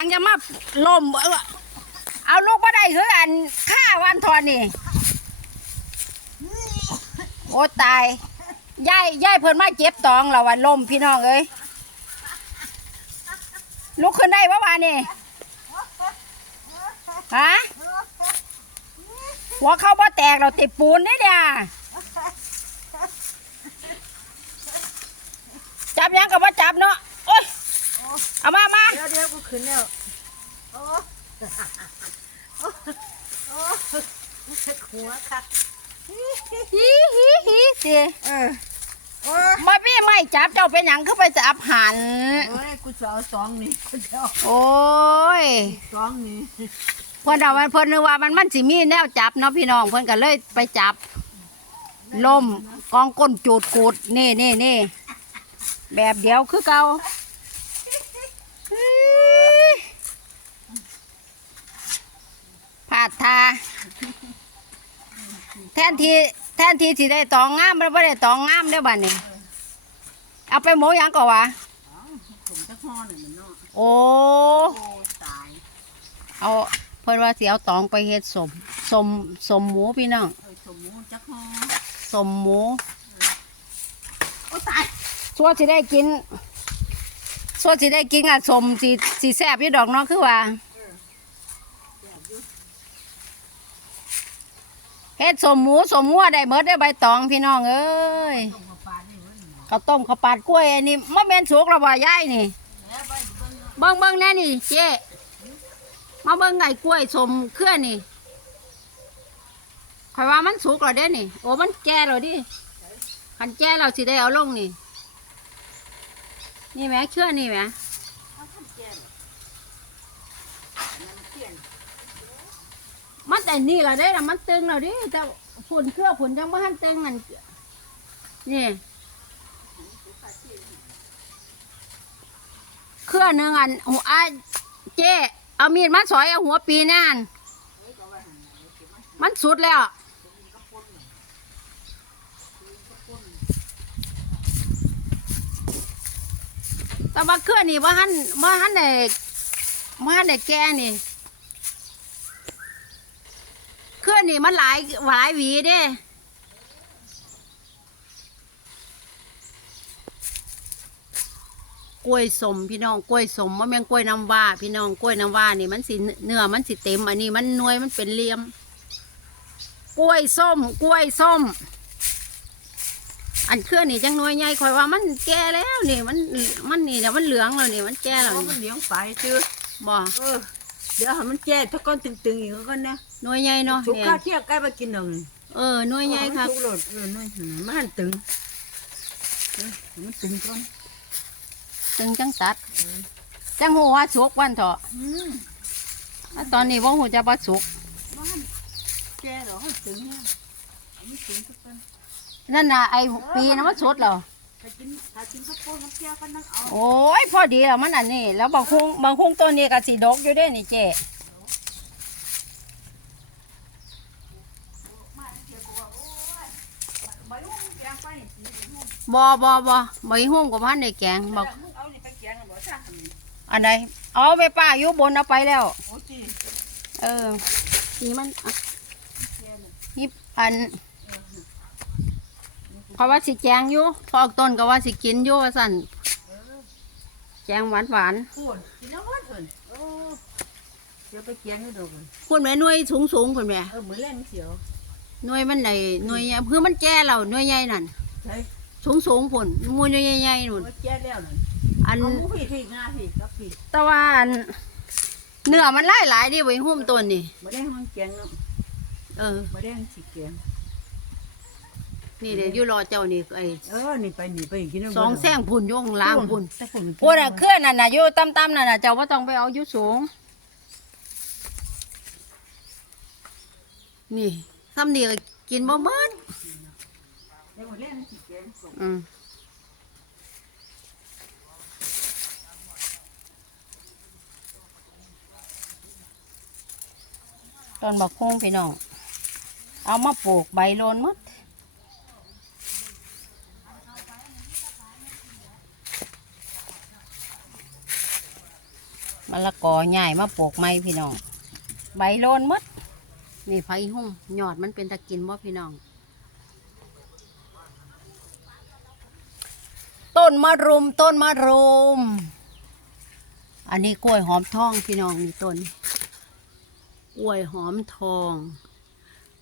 ยังจะมาลมเออเอาลูกมาได้คืออันฆ่าวันทอนนี่ โอ้ตายยายยายเพิ่นมาเจ็บตองแล้ววันลมพี่น้องเอ้ยลุกขึ้นได้ปะวานี่ฮะหัวเข้าบ่แตกเราติดปูนนี่เนี่ยจับยังกับว่าจับเนาะโอ้ยเอามามา เดี๋ยวเดี๋ยวกู ขึ้นแล้ว โอ้โอ้โอ้หัวคักฮีฮีฮีสิเออโอ้มาพี่ไม่จับเจ้าเป็นหยังคือไปจับหัน โอ้ยกูจะเอาสองนี่กูจะเอาโอ้ย สองนี่เพิ่นเอามันเพิ่นนึกว่ามันมันสิมีแนวจับเนาะพี่น้องเพิ่นก็เลยไปจับลมกองก้นจูดกูดนี่นี่นี่แบบเดียวคือเก่าเฮ้ย พาดทาแทนที่แทนที่สิได้ตองงามมันไม่ได้ตองงามเด้อบัดนี้เอาไปหมูหยังก่อนวะผมจะห่อหนึ่งมันเนาะโอ้โอ้ตายเอาเพิ่นว่าสิเอาตองไปเฮ็ดสมสมสมหมูพี่น้องเอ้ยสมมูจะห่อสมหมูโอ้ตายสัวสิได้กินสัวสิได้กินอะสมสิสิแซ่บอยู่ดอกเน้องคือว่า เฮ็ดสมหมูสมหมูได้เบิดได้ใบตองพี่น้องเอ้ยข้าวต้มข้าวปาดกล้วยอันนี้มะเม็นสุกแล้วบ่ยายนี่เบิ่งเบิ่งแน่นี่เจ๊มาเบิ่งไงกล้วยสมเครื่อนี่ข่อยว่ามันสุกแล้วเด้นี่ โอ้มันแก่แล้วดิคันแก่แล้วสิได้เอาลงนี่ นี่แหมเครื่อนี่แหม เอาทำแกงมันเปลี่ยน มัน แต่นี่ละเด้ละมันตึงแล้วดิแต่ผุนเครือผุนจังบ่ทันตึงนั่นนี่เครือหนึ่งอันหัวเจ๊เอามีดมาสอยเอาหัวปีนั่นมันสุดแล้วแต่ว่าเครือนี่ว่าหันว่าหันได้ว่าหันได้แก่นี่ เครื อนี่มันหลายหลายหวีเด้กล้วยสมพี่น้องกล้วยสมว่าแม่งกล้วยน้ำว้าพี่น้องกล้วยน้ำว้านี่มันสิเนื้อมันสิเต็ม อันนี้มันหน่วยมันเป็นเหลี่ยม กล้วยส้ม กล้วยส้ม อันเครือนี่จังหน่วยใหญ่คอยว่ามันแก่แล้วนี่มันมันนี่เดี๋ยวมันเหลืองแล้วนี่มันแก่แล้วเอามันี่นเลี้ยงไปซื้อบ่เออ เดี๋ยวให้มันแก่ถ้าก้อนตึงๆอีกก็นะหน่วยใหญ่เนาะสุกเนี่ยข้าวเที่ยงใกล้มากินหนึ่งเออหน่วยใหญ่ครับทุกโหลดเออน้อยหนามันตึงเออมันตึงก่อนตึงจังตัด จังหัวาสุกวันเถอะอืมอะตอนนี้ว่าหูจะบ่สุกมันแก่เหรอมันตึงเนี่ยมันตึงทุกคนนั่นน่ะไอ้ปีนะมันสดแล้ว ถ้ากินถ้ากินข้าวโพดมันแก่กันนั่งเอาโอ้ยพอดีแล้วมันอันนี้ แล้วบางคงบางคงตัวนี้ก็สีดกอยู่เด้นี่เจ๊ใบหุ้มแกงไปนี่สิบ่บ่บ่ใบหุ่มกับพันในแกงบอกเอานี่ไปแกงกันบ่จ้าทำนี่อันใดเอาไปป้าอยู่บนเอาไปแล้วโอ้จีเออนี่มันอะแก่น่ะยิบอัน เขาว่าสิแกงอยู่พอออกต้นก็ว่าสิกินอยู่ว่าสั่นเออแกงหวานหวานพูดกินน้ำมันเพิ่นโอ้เดี๋ยวไปแกงให้ดูกันๆคุณแม่หน่วยสูงสูงๆคุณแม่เออเหมือนแรงเสียวหน่วยมันไหนหน่วยใหญ่คือมันแก่แล้วหน่วยใหญ่นั่นใช่สูงสูงๆพุ่นมูลใหญ่ๆนู่นว่าแก่แล้วนั่นอันเอาหมูพี่พี่งาพี่กับพี่แต่ว่าอันเนื้อมันหลายหลายๆดิไว้หุ้มต้นนี่บ่ได้มันแกงเนาะเออบ่ได้สิแกง นี่เดี๋ยวอยู่รอเจ้านี่ไอ้เออนี่ไปนี่ไปกินน้ำสองแซงพุ่นโยงล้างพุ่นแต่ฝุ่นโอ้น่ะเคลื่อนน่ะน่ะอยู่ต่ำๆน่ะน่ะเจ้าว่าต้องไปเอาอยู่สูง นี่ซ้ำนี่ก็กินบ่หมดเดี๋ยวแรงสิแกงส่งอืมต้นบักฮุ้งพี่น้อง เอามาปลูกใบโลนหมดบั มะ ละกอใหญ่มาปลูกไม้พี่น้อง ใบโลนมดนี่ไฟหุ่งยอดมันเป็นตะกินบ่พี่น้อง ต้นมะรุมต้นมะรุม อันนี้กล้วยหอมทองพี่น้องนี่ต้นกล้วยหอมทอง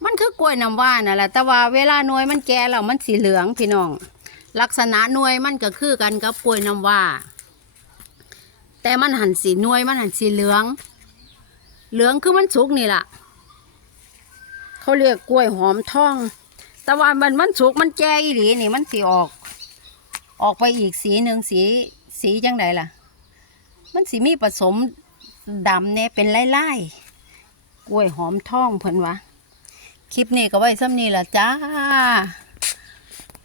มันคือกล้วยน้ำว้านั่นแหละแต่ว่าเวลาหน่วยมันแก่แล้วมันสีเหลืองพี่น้อง ลักษณะหน่วยมันก็คือกันกับกล้วยน้ำว้า แต่มันหันสีนวยมันหันสีเหลือง เหลืองคือมันสุกนี่ล่ะ เขาเรียกกล้วยหอมทอง แต่ว่ามันมันสุกมันแก่อีหลีนี่มันสีออก ออกไปอีกสีหนึ่งสีสีจังไดล่ะ มันสีมีผสมดำเนี่ยเป็นไล่ๆกล้วยหอมทองเพิ่นวะคลิปนี้ก็ไว้ซ้ำนี้ละจ้า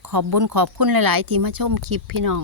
ขอบบุญขอบคุณหลาย ๆ ที่มาชมคลิปพี่น้อง